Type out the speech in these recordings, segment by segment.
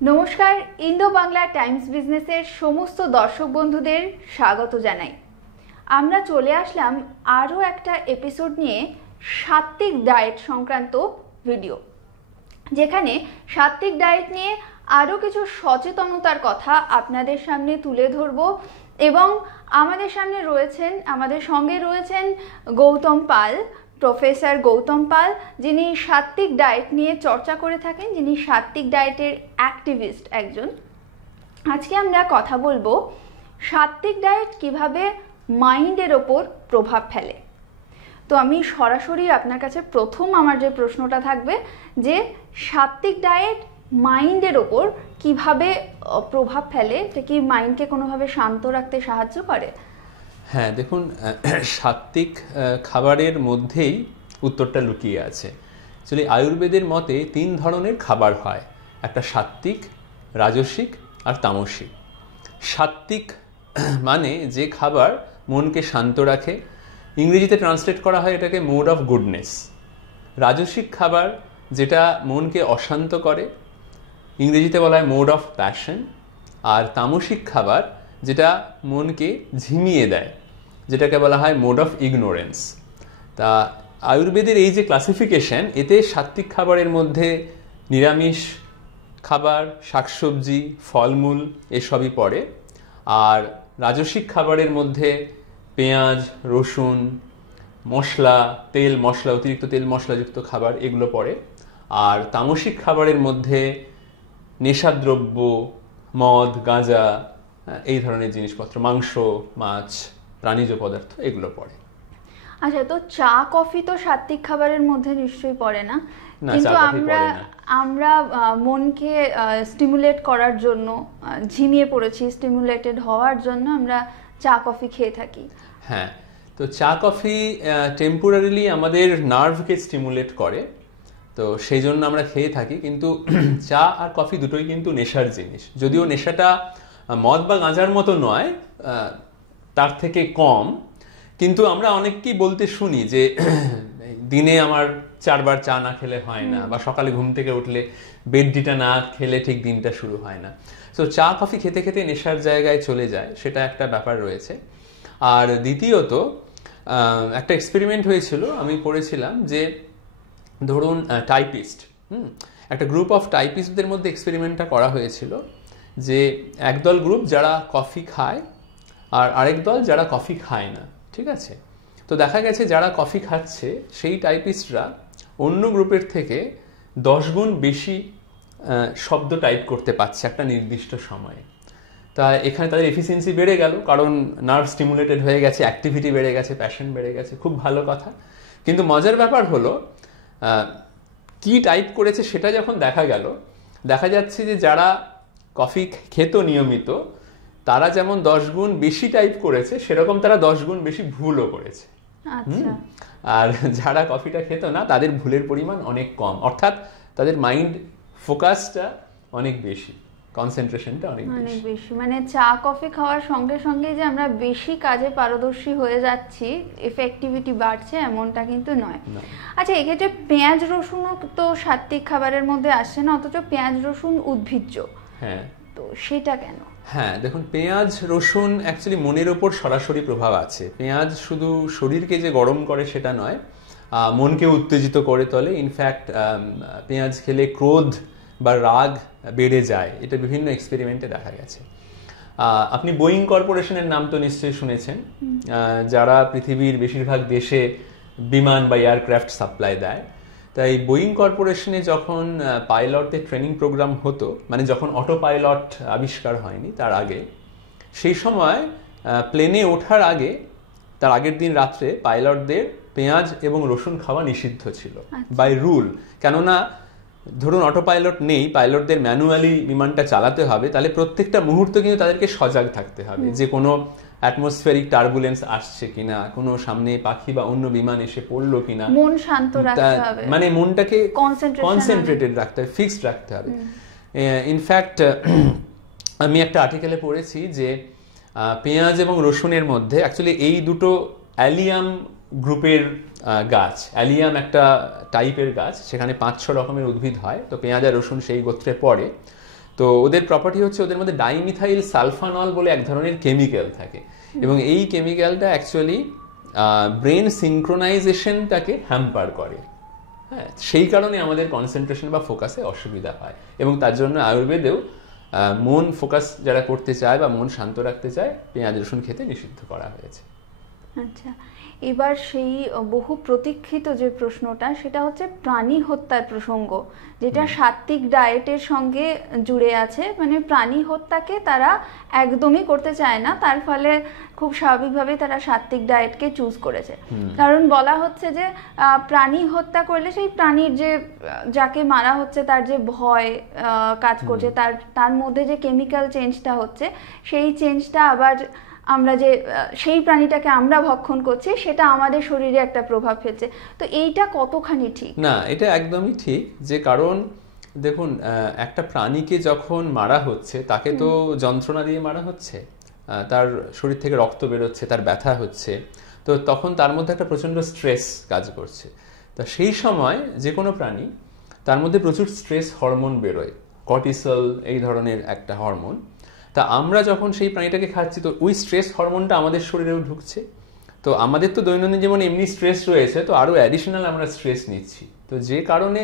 নমস্কার, Indo Bangla Times বিজনেসের সমস্ত দর্শক বন্ধুদের স্বাগত জানাই। আমরা চলে আসলাম আরও একটা এপিসোড নিয়ে, সাত্ত্বিক ডায়েট সংক্রান্ত ভিডিও, যেখানে সাত্ত্বিক ডায়েট নিয়ে আরও কিছু সচেতনতার কথা আপনাদের সামনে তুলে ধরব। এবং আমাদের সঙ্গে রয়েছেন গৌতম পাল, প্রফেসর গৌতম পাল, যিনি সাত্ত্বিক ডায়েট নিয়ে চর্চা করে থাকেন, যিনি সাত্ত্বিক ডায়েটের অ্যাক্টিভিস্ট একজন। আজকে আমরা কথা বলবো সাত্ত্বিক ডায়েট কিভাবে মাইন্ডের ওপর প্রভাব ফেলে। তো আমি সরাসরি আপনার কাছে আমার যে প্রশ্নটা থাকবে যে সাত্ত্বিক ডায়েট মাইন্ডের ওপর কিভাবে প্রভাব ফেলে, এটা কি মাইন্ডকে কোনোভাবে শান্ত রাখতে সাহায্য করে? হ্যাঁ, দেখুন, সাত্ত্বিক খাবারের মধ্যেই উত্তরটা লুকিয়ে আছে। অ্যাকচুয়ালি আয়ুর্বেদের মতে 3 ধরনের খাবার হয়, একটা সাত্ত্বিক, রাজসিক আর তামসিক। সাত্ত্বিক মানে যে খাবার মনকে শান্ত রাখে, ইংরেজিতে ট্রান্সলেট করা হয় এটাকে মোড অফ গুডনেস। রাজসিক খাবার যেটা মনকে অশান্ত করে, ইংরেজিতে বলা হয় মোড অফ প্যাশন। আর তামসিক খাবার যেটা মনকে ঝিমিয়ে দেয়, যেটাকে বলা হয় মোড অফ ইগনোরেন্স। তা আয়ুর্বেদের এই যে ক্লাসিফিকেশন, এতে সাত্ত্বিক খাবারের মধ্যে নিরামিষ খাবার, শাকসবজি, ফলমূল এসবই পড়ে। আর রাজসিক খাবারের মধ্যে পেঁয়াজ, রসুন, মশলা, তেল মশলা, অতিরিক্ত তেল মশলাযুক্ত খাবার এগুলো পড়ে। আর তামসিক খাবারের মধ্যে নেশাদ্রব্য, মদ, গাঁজা, এই ধরনের জিনিসপত্র, মাংস, মাছ, প্রাণীজ পদার্থ এগুলো পড়ে। আচ্ছা, তো চা কফি তো সাত্ত্বিক খাবারের মধ্যে নিশ্চয়ই পড়ে না, কিন্তু আমরা মনকে স্টিমুলেট করার জন্য, ঝিমিয়ে পড়েছি, স্টিমুলেটেড হওয়ার জন্য আমরা চা কফি খেয়ে থাকি। হ্যাঁ, তো চা কফি টেম্পোরারিলি আমাদের নার্ভকে স্টিমুলেট করে, তো সেই জন্য আমরা খেয়ে থাকি। কিন্তু চা আর কফি দুটোই কিন্তু নেশার জিনিস, যদিও নেশাটা মদ বা গাঁজার মতো নয়, তার থেকে কম। কিন্তু আমরা অনেককেই বলতে শুনি যে দিনে আমার 4 বার চা না খেলে হয় না, বা সকালে ঘুম থেকে উঠলে বেডটিটা না খেলে ঠিক দিনটা শুরু হয় না। তো চা কফি খেতে খেতে নেশার জায়গায় চলে যায়, সেটা একটা ব্যাপার রয়েছে। আর দ্বিতীয়ত, একটা এক্সপেরিমেন্ট হয়েছিল, আমি পড়েছিলাম যে ধরুন টাইপিস্ট, একটা গ্রুপ অফ টাইপিস্টদের মধ্যে এক্সপেরিমেন্টটা করা হয়েছিল যে একদল গ্রুপ যারা কফি খায় আর আরেক দল যারা কফি খায় না, ঠিক আছে? তো দেখা গেছে যারা কফি খাচ্ছে সেই টাইপিস্টরা অন্য গ্রুপের থেকে 10 গুণ বেশি শব্দ টাইপ করতে পারছে একটা নির্দিষ্ট সময়ে। তা এখানে তাদের এফিসিয়েন্সি বেড়ে গেল, কারণ নার্ভ স্টিমুলেটেড হয়ে গেছে, অ্যাক্টিভিটি বেড়ে গেছে, প্যাশন বেড়ে গেছে, খুব ভালো কথা। কিন্তু মজার ব্যাপার হলো, কি টাইপ করেছে সেটা যখন দেখা যাচ্ছে যে যারা কফি খেত নিয়মিত তারা যেমন 10 গুণ বেশি টাইপ করেছে, সেরকম তারা 10 গুণ বেশি ভুলও করেছে। আর যারা কফিটা খেত না তাদের ভুলের পরিমাণ অনেক কম, অর্থাৎ তাদের মাইন্ড ফোকাসটা অনেক বেশি, কনসেন্ট্রেশনটা অনেক বেশি। মানে চা কফি খাওয়ার সঙ্গে সঙ্গে যে আমরা বেশি কাজে পারদর্শী হয়ে যাচ্ছি, এফেক্টিভিটি বাড়ছে, এমনটা কিন্তু নয়। আচ্ছা, এক্ষেত্রে পেঁয়াজ রসুনও তো সাত্ত্বিক খাবারের মধ্যে আসছে না, অথচ পেঁয়াজ রসুন উদ্ভিজ্জ। হ্যাঁ, তো সেটা কেন? হ্যাঁ, দেখুন, পেঁয়াজ রসুন অ্যাকচুয়ালি মনের ওপর সরাসরি প্রভাব আছে। পেঁয়াজ শুধু শরীরকে যে গরম করে সেটা নয়, মনকে উত্তেজিত করে তোলে। ইনফ্যাক্ট পেঁয়াজ খেলে ক্রোধ বা রাগ বেড়ে যায়, এটা বিভিন্ন এক্সপেরিমেন্টে দেখা গেছে। আপনি বোয়িং কর্পোরেশনের নাম তো নিশ্চয়ই শুনেছেন, যারা পৃথিবীর বেশিরভাগ দেশে বিমান বা এয়ারক্রাফট সাপ্লাই দেয়। তাই বোয়িং কর্পোরেশনে যখন পাইলটদের ট্রেনিং প্রোগ্রাম হতো, মানে যখন অটো পাইলট আবিষ্কার হয়নি তার আগে, সেই সময় প্লেনে ওঠার আগে, তার আগের দিন রাত্রে পাইলটদের পেঁয়াজ এবং রসুন খাওয়া নিষিদ্ধ ছিল বাই রুল। কেননা ধরুন অটো পাইলট নেই, পাইলটদের ম্যানুয়ালি বিমানটা চালাতে হবে, তাহলে প্রত্যেকটা মুহূর্ত কিন্তু তাদেরকে সজাগ থাকতে হবে যে কোনো অ্যাটমসফিয়ারিক টার্বুলেন্স আসছে কিনা, কোনো সামনে পাখি বা অন্য বিমান এসে পড়লো কিনা, মন শান্ত রাখতে হবে, মানে মনটাকে কনসেন্ট্রেটেড রাখতে হবে, ফিক্সড রাখতে হবে। ইনফ্যাক্ট আমি একটা আর্টিকেলে পড়েছি যে পেঁয়াজ এবং রসুনের মধ্যে অ্যাকচুয়ালি এই দুটো অ্যালিয়াম গ্রুপের গাছ। অ্যালিয়াম একটা টাইপের গাছ, সেখানে 5-6 রকমের উদ্ভিদ হয়, তো পেঁয়াজ আর রসুন সেই গোত্রে পড়ে। তো ওদের প্রপার্টি হচ্ছে ওদের মধ্যে ডাইমিথাইল সালফানল বলে এক ধরনের কেমিক্যাল থাকে, এবং এই কেমিক্যালটা অ্যাকচুয়ালি ব্রেন সিনক্রোনাইজেশনটাকে হ্যাম্পার করে। হ্যাঁ, সেই কারণে আমাদের কনসেন্ট্রেশন বা ফোকাসে অসুবিধা হয়, এবং তার জন্য আয়ুর্বেদেও মন ফোকাস যারা করতে চায় বা মন শান্ত রাখতে চায় পেঁয়াজ রসুন খেতে নিষিদ্ধ করা হয়েছে। আচ্ছা, এবার সেই বহু প্রতীক্ষিত যে প্রশ্নটা, সেটা হচ্ছে প্রাণী হত্যার প্রসঙ্গ, যেটা সাত্ত্বিক ডায়েটের সঙ্গে জুড়ে আছে। মানে প্রাণী হত্যাকে তারা একদমই করতে চায় না, তার ফলে খুব স্বাভাবিকভাবে তারা সাত্ত্বিক ডায়েটকে চুজ করেছে। কারণ বলা হচ্ছে যে প্রাণী হত্যা করলে সেই প্রাণীর যে যাকে মারা হচ্ছে তার যে ভয় কাজ করছে, তার মধ্যে যে কেমিক্যাল চেঞ্জটা হচ্ছে, সেই চেঞ্জটা আবার আমরা যে সেই প্রাণীটাকে আমরা ভক্ষণ করছি সেটা আমাদের শরীরে একটা প্রভাব ফেলছে। তো এইটা কতখানি ঠিক? না, এটা একদমই ঠিক। যে কারণ দেখুন, একটা প্রাণীকে যখন মারা হচ্ছে তাকে তো যন্ত্রণা দিয়ে মারা হচ্ছে, তার শরীর থেকে রক্ত বেরোচ্ছে, তার ব্যথা হচ্ছে, তো তখন তার মধ্যে একটা প্রচণ্ড স্ট্রেস কাজ করছে। তা সেই সময় যে কোনো প্রাণী, তার মধ্যে প্রচুর স্ট্রেস হরমোন বেরোয়, কর্টিসল এই ধরনের একটা হরমোন। তা আমরা যখন সেই প্রাণীটাকে খাচ্ছি তো ওই স্ট্রেস হরমোনটা আমাদের শরীরেও ঢুকছে। তো আমাদের তো দৈনন্দিন জীবনে এমনি স্ট্রেস রয়েছে, তো আরও অ্যাডিশনাল আমরা স্ট্রেস নিচ্ছি। তো যে কারণে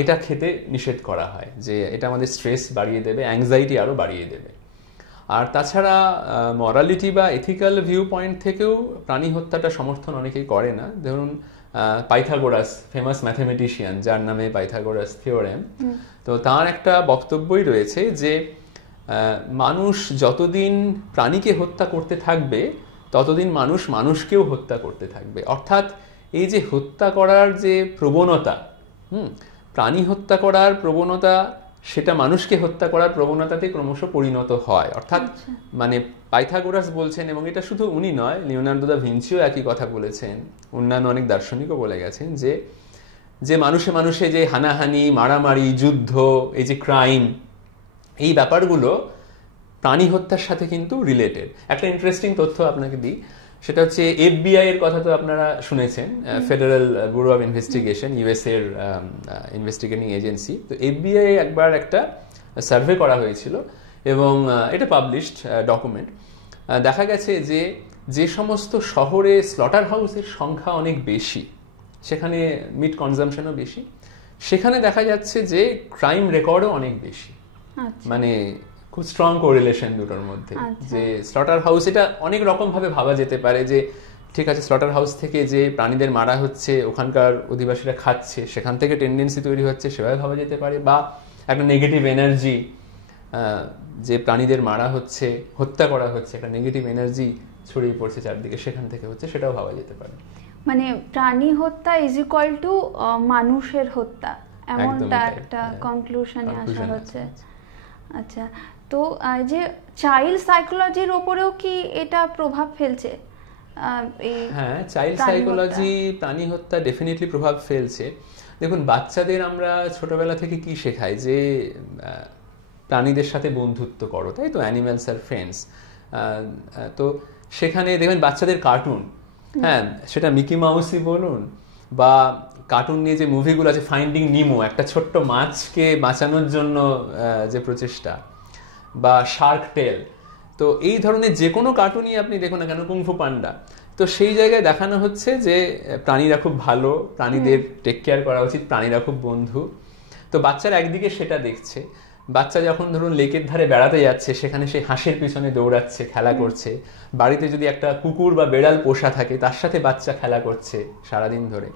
এটা খেতে নিষেধ করা হয়, যে এটা আমাদের স্ট্রেস বাড়িয়ে দেবে, অ্যাংজাইটি আরও বাড়িয়ে দেবে। আর তাছাড়া মরালিটি বা এথিক্যাল ভিউ পয়েন্ট থেকেও প্রাণী হত্যাটা সমর্থন অনেকেই করে না। ধরুন পাইথাগোরাস, ফেমাস ম্যাথমেটিশিয়ান যার নামে পাইথাগোরাস থিওরেম, তো তার একটা বক্তব্যই রয়েছে যে মানুষ যতদিন প্রাণীকে হত্যা করতে থাকবে ততদিন মানুষ মানুষকেও হত্যা করতে থাকবে। অর্থাৎ এই যে হত্যা করার যে প্রবণতা, প্রাণী হত্যা করার প্রবণতা, সেটা মানুষকে হত্যা করার প্রবণতাতে ক্রমশ পরিণত হয়। অর্থাৎ মানে পাইথাগোরাস বলছেন, এবং এটা শুধু উনি নয়, লিওনার্দো দা ভিঞ্চিও একই কথা বলেছেন, অন্যান্য অনেক দার্শনিকও বলে গেছেন, যে মানুষে মানুষে যে হানাহানি, মারামারি, যুদ্ধ, এই যে ক্রাইম, এই ব্যাপারগুলো প্রাণী হত্যার সাথে কিন্তু রিলেটেড। একটা ইন্টারেস্টিং তথ্য আপনাকে দিই, সেটা হচ্ছে FBI এর কথা তো আপনারা শুনেছেন, federal bureau of investigation, US এর ইনভেস্টিগেটিং এজেন্সি। তো FBI একবার একটা সার্ভে করা হয়েছিল, এবং এটা পাবলিশড ডকুমেন্ট। দেখা গেছে যে সমস্ত শহরে স্লটার হাউসের সংখ্যা অনেক বেশি, সেখানে মিট কনজাম্পশনও বেশি, সেখানে দেখা যাচ্ছে যে ক্রাইম রেকর্ডও অনেক বেশি। মানে খুব স্ট্রং কোরিলেশন দুটোর মধ্যে। যে স্লটার হাউস, এটা অনেক রকম ভাবে ভাবা যেতে পারে, যে ঠিক আছে স্লটার হাউস থেকে যে প্রাণীদের মারা হচ্ছে ওখানকার অধিবাসীরা খাচ্ছে, সেখান থেকে টেন্ডেন্সি তৈরি হচ্ছে, সেভাবে ভাবা যেতে পারে। বা একটা নেগেটিভ এনার্জি, যে প্রাণীদের মারা হচ্ছে, হত্যা করা হচ্ছে, একটা নেগেটিভ এনার্জি ছড়িয়ে পড়ছে চারদিকে, সেখান থেকে হচ্ছে, সেটাও ভাবা যেতে পারে। মানে প্রাণী হত্যা ইজ ইকুয়াল টু মানুষের হত্যা, এমনটা একটা কনক্লুশনে আসা হচ্ছে। আচ্ছা, তো যে চাইল্ড সাইকোলজির ওপরেও কি এটা প্রভাব ফেলছে? হ্যাঁ, চাইল্ড সাইকোলজি প্রাণী হত্যা ডেফিনেটলি প্রভাব ফেলছে। দেখুন, বাচ্চাদের আমরা ছোটবেলা থেকে কি শেখাই, যে প্রাণীদের সাথে বন্ধুত্ব করো, তাই তো, অ্যানিম্যালস আর ফ্রেন্ডস। তো সেখানে দেখবেন বাচ্চাদের কার্টুন, হ্যাঁ, সেটা মিকি মাউসই বলুন, বা কার্টুন নিয়ে যে মুভিগুলো আছে, ফাইন্ডিং নিমো, একটা ছোট্ট মাছকে বাঁচানোর জন্য যে প্রচেষ্টা, বা শার্ক টেল, তো এই ধরনের যে কোনো কার্টুনই আপনি দেখুন না কেন, কুংফু পান্ডা, তো সেই জায়গায় দেখানো হচ্ছে যে প্রাণীরা খুব ভালো, প্রাণীদের টেক কেয়ার করা উচিত, প্রাণীরা খুব বন্ধু। তো বাচ্চারা একদিকে সেটা দেখছে, বাচ্চা যখন ধরুন লেকের ধারে বেড়াতে যাচ্ছে, সেখানে সে হাঁসের পিছনে দৌড়াচ্ছে, খেলা করছে। বাড়িতে যদি একটা কুকুর বা বেড়াল পোষা থাকে, তার সাথে বাচ্চা খেলা করছে সারাদিন ধরে।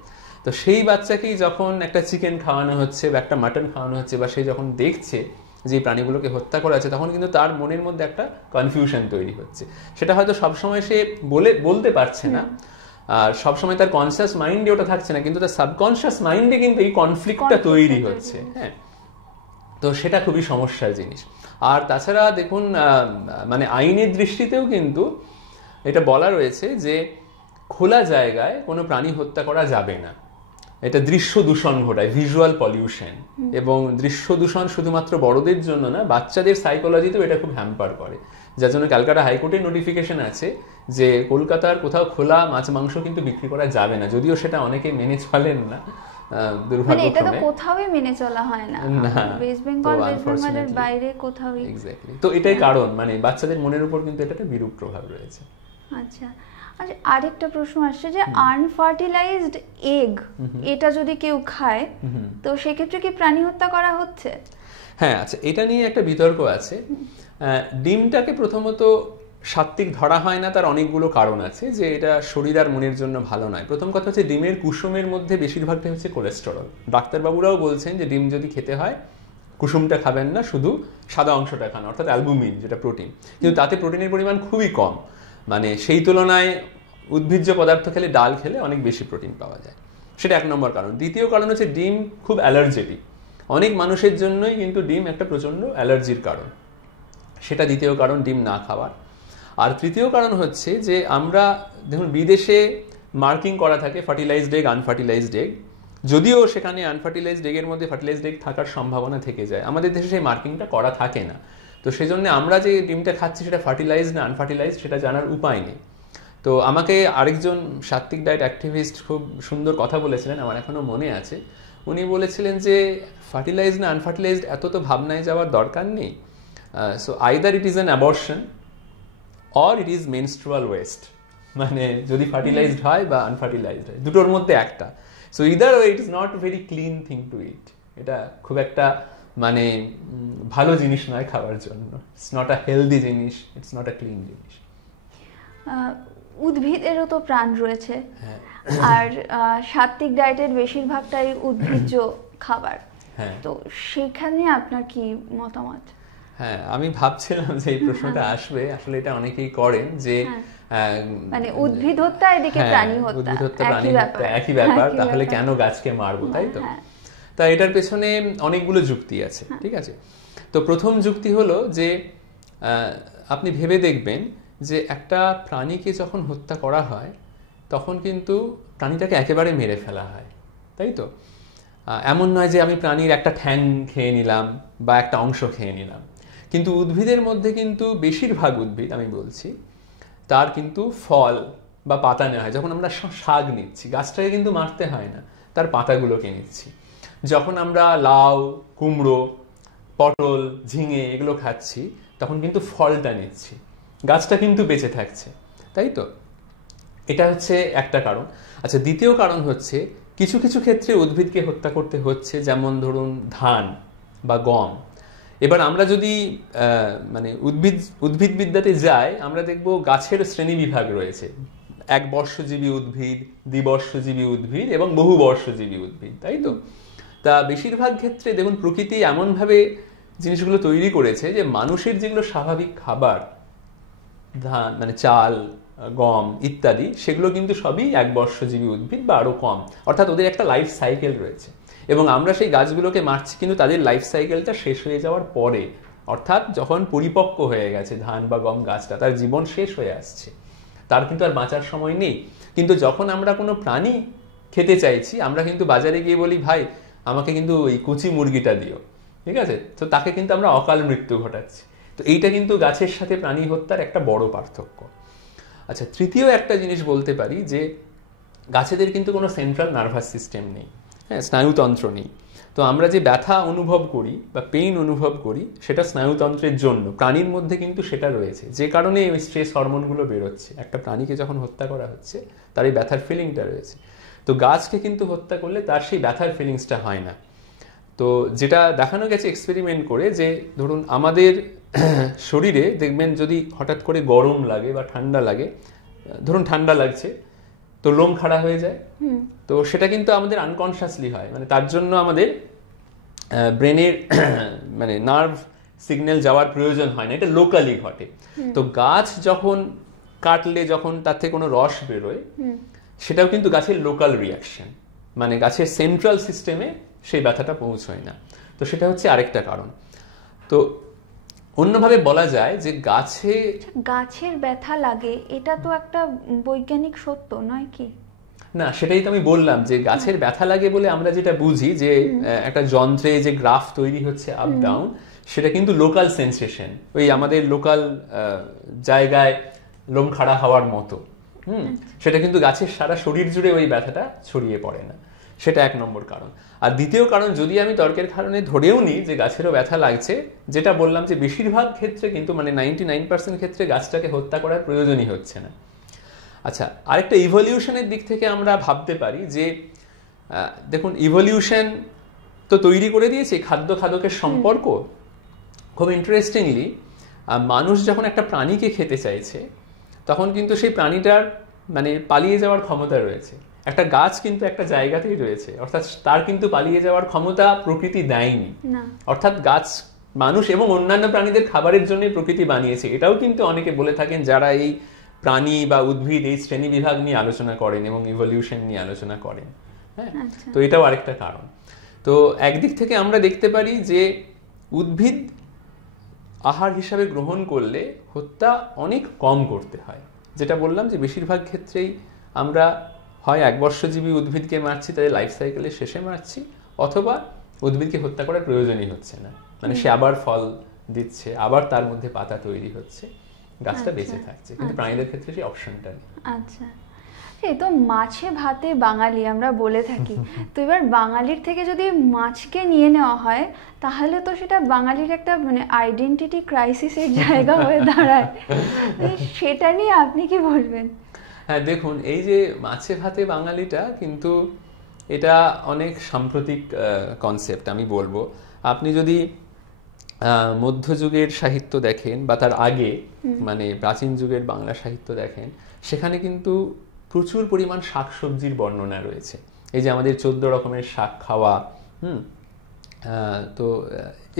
তো সেই বাচ্চাকেই যখন একটা চিকেন খাওয়ানো হচ্ছে বা একটা মাটন খাওয়ানো হচ্ছে, বা সে যখন দেখছে যে প্রাণীগুলোকে হত্যা করা আছে, তখন কিন্তু তার মনের মধ্যে একটা কনফিউশন তৈরি হচ্ছে। সেটা হয়তো সবসময় সে বলতে পারছে না, আর সবসময় তার কনসিয়াস মাইন্ডে ওটা থাকছে না, কিন্তু তার সাবকনসিয়াস মাইন্ডে কিন্তু এই কনফ্লিক্টটা তৈরি হচ্ছে। হ্যাঁ, তো সেটা খুবই সমস্যার জিনিস। আর তাছাড়া দেখুন, মানে আইনের দৃষ্টিতেও কিন্তু এটা বলা রয়েছে যে খোলা জায়গায় কোনো প্রাণী হত্যা করা যাবে না। এটা দৃশ্য দূষণ ঘটায়, ভিজুয়াল পলিউশন। এবং দৃশ্য দূষণ শুধুমাত্র বড়দের জন্য না, বাচ্চাদের সাইকোলজিতেও এটা খুব হ্যাম্পার করে। যার জন্য ক্যালকাটা হাইকোর্টের নোটিফিকেশন আছে যে কলকাতার কোথাও খোলা মাছ মাংস কিন্তু বিক্রি করা যাবে না, যদিও সেটা অনেকে মেনে চলেন না। মানে এটা তো দুর্ভাগ্যক্রমে কোথাওই মেনে চলা হয় না, না, ওয়েস্ট তো বেঙ্গলের unfortunately বাইরে কোথাওই। এক্স্যাক্টলি, তো এটাই কারণ, মানে বাচ্চাদের মনের উপর কিন্তু এটা একটা বিরূপ প্রভাব রয়েছে। আচ্ছা আচ্ছা, আরেকটা প্রশ্ন আসছে যে আনফার্টিলাইজড এগ এটা যদি কেউ খায় তো সেক্ষেত্রে কি প্রাণী হত্যা করা হচ্ছে? হ্যাঁ, আচ্ছা, এটা নিয়ে একটা বিতর্ক আছে। ডিমটাকে প্রথমত সাত্ত্বিক ধরা হয় না, তার অনেকগুলো কারণ আছে যে এটা শরীর আর মনের জন্য ভালো নয়। প্রথম কথা হচ্ছে ডিমের কুসুমের মধ্যে বেশিরভাগটাই হচ্ছে কোলেস্টেরল। ডাক্তারবাবুরাও বলছেন যে ডিম যদি খেতে হয় কুসুমটা খাবেন না, শুধু সাদা অংশটা খান, অর্থাৎ অ্যালবুমিন, যেটা প্রোটিন। কিন্তু তাতে প্রোটিনের পরিমাণ খুবই কম, মানে সেই তুলনায় উদ্ভিজ্জ পদার্থ খেলে, ডাল খেলে অনেক বেশি প্রোটিন পাওয়া যায়। সেটা এক নম্বর কারণ। দ্বিতীয় কারণ হচ্ছে ডিম খুব অ্যালার্জেটিক। অনেক মানুষের জন্যই কিন্তু ডিম একটা প্রচণ্ড অ্যালার্জির কারণ, সেটা দ্বিতীয় কারণ ডিম না খাওয়ার। আর তৃতীয় কারণ হচ্ছে যে আমরা দেখুন বিদেশে মার্কিং করা থাকে ফার্টিলাইজড এগ, আনফার্টিলাইজড এগ, যদিও সেখানে আনফার্টিলাইজড এগের মধ্যে ফার্টিলাইজড এগ থাকার সম্ভাবনা থেকে যায়, আমাদের দেশে সেই মার্কিংটা করা থাকে না। তো সেই জন্য আমরা যে ডিমটা খাচ্ছি সেটা ফার্টিলাইজড না আনফার্টিলাইজড সেটা জানার উপায় নেই। তো আমাকে আরেকজন সাত্ত্বিক ডায়েট অ্যাক্টিভিস্ট খুব সুন্দর কথা বলেছিলেন, আমার এখনো মনে আছে। উনি বলেছিলেন যে ফার্টিলাইজড না আনফার্টিলাইজড এত তো ভাবনায় যাওয়ার দরকার নেই। So either it is an abortion or it is menstrual West, মানে যদি ফার্টিলাইজড হয় বা আনফার্টিলাইজড হয়, দুটোর মধ্যে একটা। So either way it is not very clean thing to eat, এটা খুব একটা মানে ভালো জিনিস নয় খাওয়ার জন্য। ইটস নট আ হেলদি জিনিস, ইটস নট আ ক্লিন জিনিস। উদ্ভিদেরও তো প্রাণ রয়েছে, আর সাত্ত্বিক ডায়েটের বেশিরভাগটাই উদ্ভিজ্জ খাবার, তো সেখানে আপনার কি মতামত? হ্যাঁ, আমি ভাবছিলাম যে এই প্রশ্নটা আসবে। আসলে এটা অনেকেই করেন যে মানে উদ্ভিদ হত্যা এদিকে প্রাণী হত্যা, উদ্ভিদ হত্যা প্রাণী হত্যা একই ব্যাপার, তাহলে কেন গাছকে মারবো, তাই তো? তা এটার পেছনে অনেকগুলো যুক্তি আছে, ঠিক আছে। তো প্রথম যুক্তি হলো যে আপনি ভেবে দেখবেন যে একটা প্রাণীকে যখন হত্যা করা হয় তখন কিন্তু প্রাণীটাকে একেবারে মেরে ফেলা হয়, তাই তো? এমন নয় যে আমি প্রাণীর একটা ঠ্যাং খেয়ে নিলাম বা একটা অংশ খেয়ে নিলাম। কিন্তু উদ্ভিদের মধ্যে কিন্তু বেশিরভাগ উদ্ভিদ, আমি বলছি, তার কিন্তু ফল বা পাতা নেওয়া হয়। যখন আমরা শাক নিচ্ছি, গাছটাকে কিন্তু মারতে হয় না, তার পাতাগুলোকে নিচ্ছি। যখন আমরা লাউ, কুমড়ো, পটল, ঝিঙে এগুলো খাচ্ছি তখন কিন্তু ফলটা নিচ্ছি, গাছটা কিন্তু বেঁচে থাকছে, তাই তো? এটা হচ্ছে একটা কারণ। আচ্ছা, দ্বিতীয় কারণ হচ্ছে কিছু কিছু ক্ষেত্রে উদ্ভিদকে হত্যা করতে হচ্ছে, যেমন ধরুন ধান বা গম। এবার আমরা যদি মানে উদ্ভিদবিদ্যাতে যাই, আমরা দেখব গাছের শ্রেণীবিভাগ রয়েছে। একবর্ষজীবী উদ্ভিদ, দ্বিবর্ষজীবী উদ্ভিদ এবং বহুবর্ষজীবী উদ্ভিদ, তাই তো? তা বেশিরভাগ ক্ষেত্রে দেখুন প্রকৃতি এমনভাবে জিনিসগুলো তৈরি করেছে যে মানুষের যেগুলো স্বাভাবিক খাবার, ধান মানে চাল, গম ইত্যাদি, সেগুলো কিন্তু সবই একবর্ষজীবী উদ্ভিদ বা আরো কম, অর্থাৎ ওদের একটা লাইফ সাইকেল রয়েছে। এবং আমরা সেই গাছগুলোকে মারছি কিন্তু তাদের লাইফ সাইকেলটা শেষ হয়ে যাওয়ার পরে, অর্থাৎ যখন পরিপক্ক হয়ে গেছে ধান বা গম গাছটা, তার জীবন শেষ হয়ে আসছে, তার কিন্তু আর বাঁচার সময় নেই। কিন্তু যখন আমরা কোনো প্রাণী খেতে চাইছি, আমরা কিন্তু বাজারে গিয়ে বলি ভাই আমাকে কিন্তু ওই কুচি মুরগিটা দিও, ঠিক আছে? তো তাকে কিন্তু আমরা অকাল মৃত্যু ঘটাচ্ছি। তো এইটা কিন্তু গাছের সাথে প্রাণী হত্যার একটা বড় পার্থক্য। আচ্ছা, তৃতীয় একটা জিনিস বলতে পারি যে গাছেদের কিন্তু কোনো সেন্ট্রাল নার্ভাস সিস্টেম নেই, হ্যাঁ, স্নায়ুতন্ত্র নেই। তো আমরা যে ব্যথা অনুভব করি বা পেইন অনুভব করি সেটা স্নায়ুতন্ত্রের জন্য, প্রাণীর মধ্যে কিন্তু সেটা রয়েছে, যে কারণে ওই স্ট্রেস হরমোনগুলো বেরোচ্ছে। একটা প্রাণীকে যখন হত্যা করা হচ্ছে তার এই ব্যথার ফিলিংটা রয়েছে। তো গাছকে কিন্তু হত্যা করলে তার সেই ব্যথার ফিলিংসটা হয় না। তো যেটা দেখানো গেছে এক্সপেরিমেন্ট করে, যে ধরুন আমাদের শরীরে দেখবেন যদি হঠাৎ করে গরম লাগে বা ঠান্ডা লাগে, ধরুন ঠান্ডা লাগছে তো লোম খাড়া হয়ে যায়, তো সেটা কিন্তু আমাদের আনকনশাসলি হয়, মানে তার জন্য আমাদের ব্রেনের মানে নার্ভ সিগন্যাল যাওয়ার প্রয়োজন হয় না, এটা লোকালি ঘটে। তো গাছ যখন কাটলে যখন তার থেকে কোনো রস বেরোয়, সেটাও কিন্তু গাছের লোকাল রিয়াকশন, মানে গাছের সেন্ট্রাল সিস্টেমে সেই ব্যথাটা পৌঁছয় না। তো সেটা হচ্ছে আরেকটা কারণ। তো অন্যভাবে বলা যায় যে গাছের ব্যথা লাগে, এটা তো একটা বৈজ্ঞানিক সত্য নয় কি? না, সেটাই তো আমি বললাম যে গাছের ব্যথা লাগে বলে আমরা যেটা বুঝি যে একটা যন্ত্রে যে গ্রাফ তৈরি হচ্ছে আপ ডাউন, সেটা কিন্তু লোকাল সেন্সেশন, ওই আমাদের লোকাল জায়গায় লোম খাড়া হওয়ার মতো। সেটা কিন্তু গাছের সারা শরীর জুড়ে ওই ব্যথাটা ছড়িয়ে পড়ে না। সেটা 1 নম্বর কারণ। আর দ্বিতীয় কারণ, যদি আমি তর্কের কারণে ধরেও নিই যে গাছেরও ব্যথা লাগছে, যেটা বললাম যে বেশিরভাগ ক্ষেত্রে কিন্তু মানে 99% ক্ষেত্রে গাছটাকে হত্যা করার প্রয়োজনই হচ্ছে না। আচ্ছা, আরেকটা ইভলিউশনের দিক থেকে আমরা ভাবতে পারি যে দেখুন, ইভলিউশন তো তৈরি করে দিয়েছে খাদ্য খাদকের সম্পর্ক। খুব ইন্টারেস্টিংলি, মানুষ যখন একটা প্রাণীকে খেতে চাইছে তখন কিন্তু সেই প্রাণীটার মানে পালিয়ে যাওয়ার ক্ষমতা রয়েছে। একটা গাছ কিন্তু একটা জায়গাতেই রয়েছে, অর্থাৎ তার কিন্তু পালিয়ে যাওয়ার ক্ষমতা প্রকৃতি দেয়নি। অর্থাৎ গাছ, মানুষ এবং অন্যান্য প্রাণীদের খাবারের জন্য প্রকৃতি বানিয়েছে। এটাও কিন্তু অনেকে বলে থাকেন যারা এই প্রাণী বা উদ্ভিদ এই শ্রেণী বিভাগ নিয়ে আলোচনা করেন এবং ইভলিউশন নিয়ে আলোচনা করেন। হ্যাঁ, তো এটাও আরেকটা কারণ। তো একদিক থেকে আমরা দেখতে পারি যে উদ্ভিদ আহার হিসাবে গ্রহণ করলে হত্যা অনেক কম করতে হয়। যেটা বললাম যে বেশিরভাগ ক্ষেত্রেই আমরা হয় একবর্ষজীবী উদ্ভিদকে মারছি, তাদের লাইফ সাইকেলের শেষে মারছি, অথবা উদ্ভিদকে হত্যা করার প্রয়োজনই হচ্ছে না, মানে সে আবার ফল দিচ্ছে, আবার তার মধ্যে পাতা তৈরি হচ্ছে, গাছটা বেঁচে থাকছে। কিন্তু প্রাণীদের ক্ষেত্রে সেই অপশনটা নেই। আচ্ছা, এই তো মাছে ভাতে বাঙালি আমরা বলে থাকি, তো এবার বাঙালির থেকে যদি মাছকে নিয়ে নেওয়া হয় তাহলে তো সেটা বাঙালির একটা মানে আইডেন্টিটি ক্রাইসিসের জায়গা হয়ে দাঁড়ায়। সেটা নিয়ে আপনি কি বলবেন? হ্যাঁ, দেখুন, এই যে মাছে ভাতে বাঙালিটা কিন্তু এটা অনেক সাম্প্রতিক কনসেপ্ট আমি বলবো। আপনি যদি মধ্যযুগের সাহিত্য দেখেন বা তার আগে মানে প্রাচীন যুগের বাংলা সাহিত্য দেখেন, সেখানে কিন্তু প্রচুর পরিমাণ শাকসবজির বর্ণনা রয়েছে। এই যে আমাদের 14 রকমের শাক খাওয়া, তো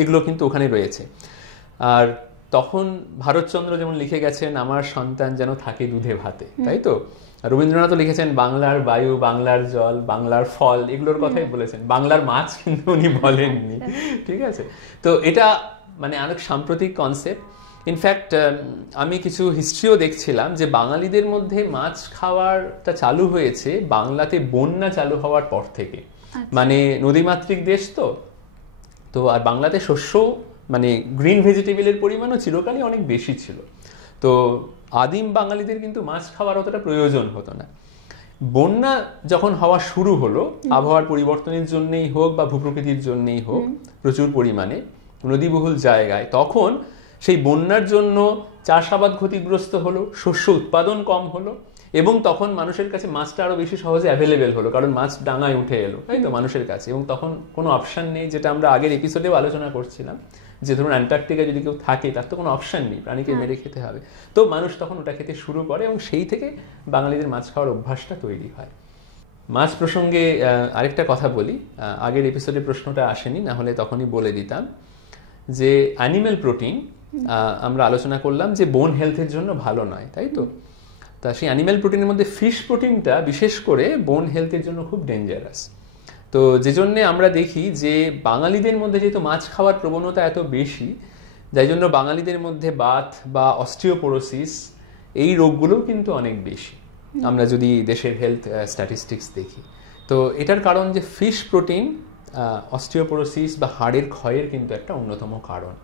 এগুলো কিন্তু ওখানে রয়েছে। আর তখন ভারতচন্দ্র যেমন লিখে গেছেন আমার সন্তান যেন থাকে দুধে ভাতে, তাই তো? রবীন্দ্রনাথও লিখেছেন বাংলার বায়ু, বাংলার জল, বাংলার ফল, এগুলোর কথাই বলেছেন। বাংলার মাছ কিন্তু উনি বলেননি, ঠিক আছে? তো এটা মানে অনেক সাম্প্রতিক কনসেপ্ট। ইনফ্যাক্ট আমি কিছু হিস্ট্রিও দেখছিলাম যে বাঙালিদের মধ্যে মাছ খাওয়ারটা চালু হয়েছে বাংলাতে বন্যা চালু হওয়ার পর থেকে। মানে নদীমাতৃক দেশ তো আর বাংলাতে শস্য মানে গ্রিন ভেজিটেবলের পরিমাণও চিরকালই অনেক বেশি ছিল। তো আদিম বাঙালিদের কিন্তু মাছ খাওয়ার অতটা প্রয়োজন হতো না। বন্যা যখন হওয়া শুরু হলো, আবহাওয়ার পরিবর্তনের জন্যই হোক বা ভূপ্রকৃতির জন্যই হোক, প্রচুর পরিমাণে নদীবহুল জায়গায়, তখন সেই বন্যার জন্য চাষাবাদ ক্ষতিগ্রস্ত হলো, শস্য উৎপাদন কম হলো, এবং তখন মানুষের কাছে মাছটা আরো বেশি সহজে অ্যাভেলেবেল হলো, কারণ মাছ ডাঙায় উঠে এলো, তাই তো, মানুষের কাছে। এবং তখন কোনো অপশন নেই, যেটা আমরা আগের এপিসোডেও আলোচনা করছিলাম, যে ধরুন অ্যান্টার্কটিকায় যদি কেউ থাকে তার তো কোনো অপশন নেই, প্রাণীকে মেরে খেতে হবে। তো মানুষ তখন ওটা খেতে শুরু করে এবং সেই থেকে বাঙালিদের মাছ খাওয়ার অভ্যাসটা তৈরি হয়। মাছ প্রসঙ্গে আরেকটা কথা বলি, আগের এপিসোডে প্রশ্নটা আসেনি, না হলে তখনই বলে দিতাম যে অ্যানিম্যাল প্রোটিন আমরা আলোচনা করলাম যে বোন হেলথের জন্য ভালো নয়, তাই তো? তা সেই অ্যানিম্যাল প্রোটিনের মধ্যে ফিশ প্রোটিনটা বিশেষ করে বোন হেলথের জন্য খুব ডেঞ্জারাস। তো যে জন্যে আমরা দেখি যে বাঙালিদের মধ্যে যেহেতু মাছ খাওয়ার প্রবণতা এত বেশি, যাই জন্য বাঙালিদের মধ্যে বাত বা অস্টিওপোরোসিস এই রোগগুলোও কিন্তু অনেক বেশি, আমরা যদি দেশের হেলথ স্ট্যাটিস্টিক্স দেখি। তো এটার কারণ যে ফিশ প্রোটিন অস্টিওপোরোসিস বা হাড়ের ক্ষয়ের কিন্তু একটা অন্যতম কারণ।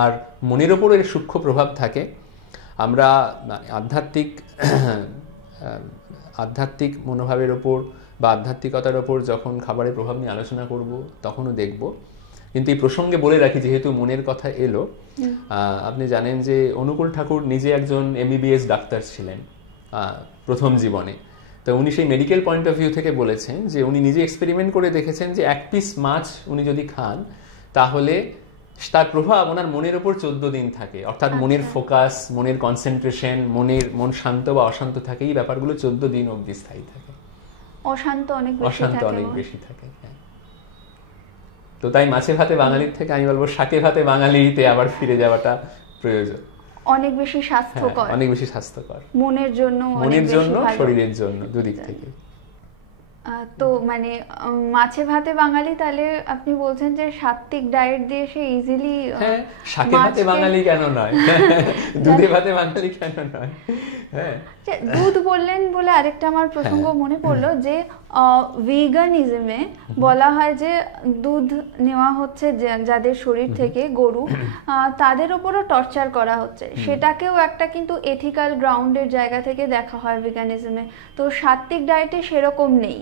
আর মনের ওপর এর সূক্ষ্ম প্রভাব থাকে। আমরা আধ্যাত্মিক মনোভাবের ওপর বা আধ্যাত্মিকতার ওপর যখন খাবারের প্রভাব নিয়ে আলোচনা করব তখনও দেখব। কিন্তু এই প্রসঙ্গে বলে রাখি, যেহেতু মনের কথা এলো, আপনি জানেন যে অনুকূল ঠাকুর নিজে একজন MBBS ডাক্তার ছিলেন প্রথম জীবনে। তো উনি সেই মেডিকেল পয়েন্ট অফ ভিউ থেকে বলেছেন যে উনি নিজে এক্সপেরিমেন্ট করে দেখেছেন যে 1 পিস মাছ উনি যদি খান তাহলে তার প্রভাব ওনার মনের ওপর 14 দিন থাকে। অর্থাৎ মনের ফোকাস, মনের কনসেন্ট্রেশন, মন শান্ত বা অশান্ত থাকে, এই ব্যাপারগুলো 14 দিন অবধি স্থায়ী থাকে। অশান্ত অনেক বেশি থাকে। তো তাই মাছে ভাতে বাঙালির থেকে আমি বলবো শাকে ভাতে বাঙালিতে আবার ফিরে যাওয়াটা প্রয়োজন। অনেক বেশি স্বাস্থ্যকর, অনেক বেশি স্বাস্থ্যকর মনের জন্য, শরীরের জন্য, দুদিক থেকে। তো মানে মাছে ভাতে বাঙালি, তাহলে আপনি বলছেন যে সাত্ত্বিক ডায়েট দিয়ে সে ইজিলি শাকে ভাতে বাঙালি কেন নয়, দুধে ভাতে বাঙালি কেন নয়? হ্যাঁ, দুধ বললেন বলে আরেকটা আমার প্রসঙ্গ মনে পড়লো যে ভিগানিজমে বলা হয় যে দুধ নেওয়া হচ্ছে যাদের শরীর থেকে, গরু, তাদের উপরও টর্চার করা হচ্ছে, সেটাকেও একটা কিন্তু এথিক্যাল গ্রাউন্ডের জায়গা থেকে দেখা হয় ভিগানিজমে। তো সাত্ত্বিক ডায়েটে সেরকম নেই।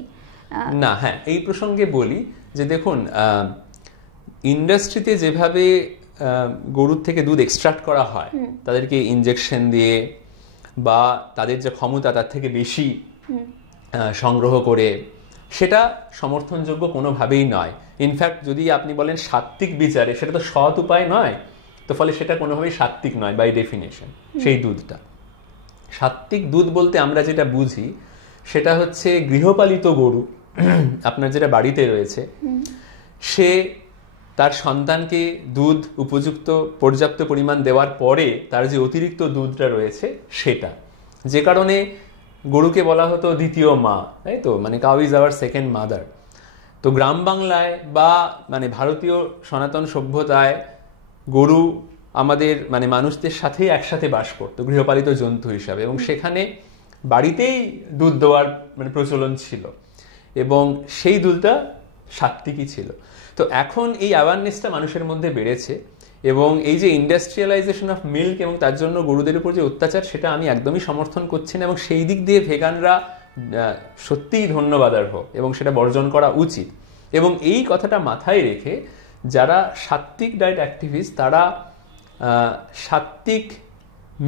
না, হ্যাঁ, এই প্রসঙ্গে বলি যে দেখুন, ইন্ডাস্ট্রিতে যেভাবে গরুর থেকে দুধ এক্সট্রাক্ট করা হয়, তাদেরকে ইনজেকশন দিয়ে বা তাদের যে ক্ষমতা তার থেকে বেশি সংগ্রহ করে, সেটা সমর্থনযোগ্য কোনোভাবেই নয়। ইনফ্যাক্ট যদি আপনি বলেন সাত্ত্বিক বিচারে, সেটা তো সৎ উপায় নয়, তো ফলে সেটা কোনোভাবেই সাত্ত্বিক নয় বাই ডেফিনেশন। সেই দুধটা সাত্ত্বিক দুধ বলতে আমরা যেটা বুঝি সেটা হচ্ছে গৃহপালিত গরু আপনার যেটা বাড়িতে রয়েছে, সে তার সন্তানকে দুধ উপযুক্ত পর্যাপ্ত পরিমাণ দেওয়ার পরে তার যে অতিরিক্ত দুধটা রয়েছে সেটা, যে কারণে গরুকে বলা হতো দ্বিতীয় মা, তাই তো, মানে cow is our second mother. তো গ্রাম বাংলায় বা মানে ভারতীয় সনাতন সভ্যতায় গরু আমাদের মানে মানুষদের সাথেই একসাথে বাস করতো গৃহপালিত জন্তু হিসাবে, এবং সেখানে বাড়িতেই দুধ দেওয়ার মানে প্রচলন ছিল, এবং সেই দুধটা সাত্ত্বিকই ছিল। তো এখন এই অ্যাওয়ারনেসটা মানুষের মধ্যে বেড়েছে, এবং এই যে ইন্ডাস্ট্রিয়ালাইজেশন অফ মিল্ক এবং তার জন্য গরুদের উপর যে অত্যাচার, সেটা আমি একদমই সমর্থন করছি না, এবং সেই দিক দিয়ে ভেগানরা সত্যিই ধন্যবাদার্হ এবং সেটা বর্জন করা উচিত। এবং এই কথাটা মাথায় রেখে যারা সাত্ত্বিক ডায়েট অ্যাক্টিভিস্ট, তারা সাত্ত্বিক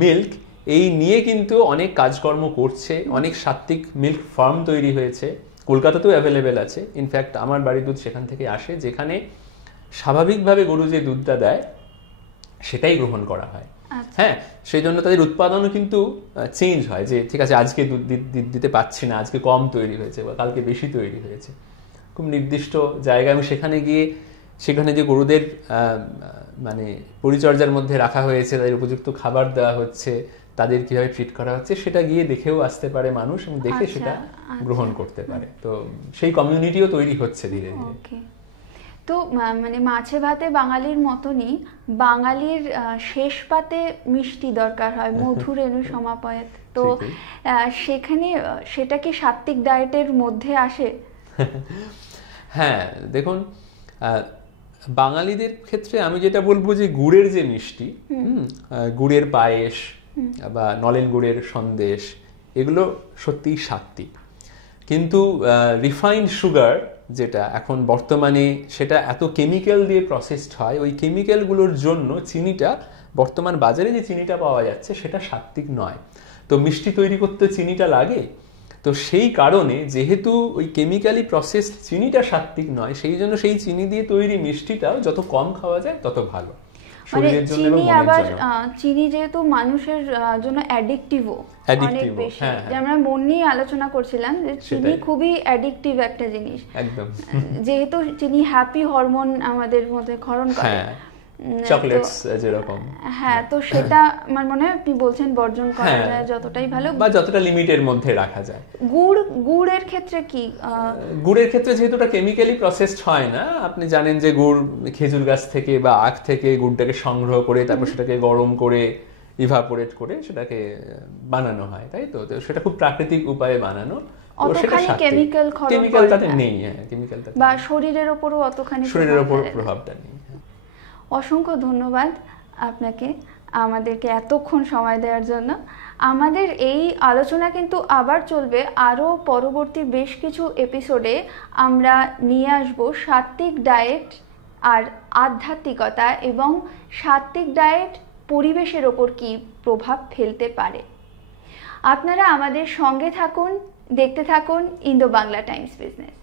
মিল্ক এই নিয়ে কিন্তু অনেক কাজকর্ম করছে, অনেক সাত্ত্বিক মিল্ক ফার্ম তৈরি হয়েছে, কলকাতাতেও অ্যাভেলেবেল আছে। ইনফ্যাক্ট আমার বাড়ির দুধ সেখান থেকে আসে, যেখানে স্বাভাবিকভাবে গরু যে দুধটা দেয় সেটাই গ্রহণ করা হয়। হ্যাঁ, সেই জন্য তাদের উৎপাদনও কিন্তু চেঞ্জ হয়, যে ঠিক আছে আজকে দুধ দিতে পারছি না, আজকে কম তৈরি হয়েছে বা কালকে বেশি তৈরি হয়েছে, খুব নির্দিষ্ট জায়গায়। এবং সেখানে যে গরুদের মানে পরিচর্যার মধ্যে রাখা হয়েছে, তাদের উপযুক্ত খাবার দেওয়া হচ্ছে, তাদের কিভাবে ট্রিট করা হচ্ছে, সেটা গিয়ে দেখেও আসতে পারে মানুষ, এবং দেখে সেটা গ্রহণ করতে পারে। তো সেই কমিউনিটিও তৈরি হচ্ছে ধীরে ধীরে। তো মানে মাছে ভাতে বাঙালির মতনই বাঙালির শেষ পাতে মিষ্টি দরকার হয়, মধুর রেণু সমাপয়েত। তো সেখানে সেটা কি সাত্ত্বিক ডায়েটের মধ্যে আসে? হ্যাঁ, দেখুন, বাঙালিদের ক্ষেত্রে আমি যেটা বলবো যে গুড়ের যে মিষ্টি, গুড়ের পায়েস বা নলেন গুড়ের সন্দেশ, এগুলো সত্যিই সাত্ত্বিক। কিন্তু রিফাইন্ড সুগার যেটা এখন বর্তমানে, সেটা এত কেমিক্যাল দিয়ে প্রসেসড হয়, ওই কেমিক্যালগুলোর জন্য চিনিটা, বর্তমান বাজারে যে চিনিটা পাওয়া যাচ্ছে সেটা সাত্ত্বিক নয়। তো মিষ্টি তৈরি করতে চিনিটা লাগে, তো সেই কারণে যেহেতু ওই কেমিক্যালি প্রসেসড চিনিটা সাত্ত্বিক নয়, সেই জন্য সেই চিনি দিয়ে তৈরি মিষ্টিটাও যত কম খাওয়া যায় তত ভালো শরীরের জন্য এবং মনের জন্য। চিনি যেহেতু মানুষের জন্য অ্যাডিকটিভও অনেক বেশি, যে আমরা মন নিয়ে আলোচনা করছিলাম যে চিনি খুবই অ্যাডিকটিভ একটা জিনিস, একদম। যেহেতু চিনি হ্যাপি হরমোন আমাদের মধ্যে ক্ষরণ করে, চকলেটস যেরকম। হ্যাঁ, তো সেটা আমার মনে হয় আপনি বলছেন বর্জন করা যায় যতটাই ভালো, বা যতটা লিমিটের মধ্যে রাখা যায়। গুড়ের ক্ষেত্রে কি? গুড়ের ক্ষেত্রে যেহেতু এটা কেমিক্যালি প্রসেসড হয় না, আপনি জানেন যে গুড় খেজুর গাছ থেকে বা আখ থেকে গুড়টাকে সংগ্রহ করে তারপর সেটাকে গরম করে ইভাপোরেট করে সেটাকে বানানো হয়, তাই তো? সেটা খুব প্রাকৃতিক উপায়ে বানানো, কেমিক্যাল তাতে নেই। হ্যাঁ, কেমিক্যাল তাতে বা শরীরের উপরও অতখানি প্রভাবটা নেই। অসংখ্য ধন্যবাদ আপনাকে আমাদেরকে এতক্ষণ সময় দেওয়ার জন্য। আমাদের এই আলোচনা কিন্তু আবার চলবে, আরও পরবর্তী বেশ কিছু এপিসোডে আমরা নিয়ে আসব সাত্ত্বিক ডায়েট আর আধ্যাত্মিকতা, এবং সাত্ত্বিক ডায়েট পরিবেশের ওপর কী প্রভাব ফেলতে পারে। আপনারা আমাদের সঙ্গে থাকুন, দেখতে থাকুন ইন্দো বাংলা টাইমস বিজনেস।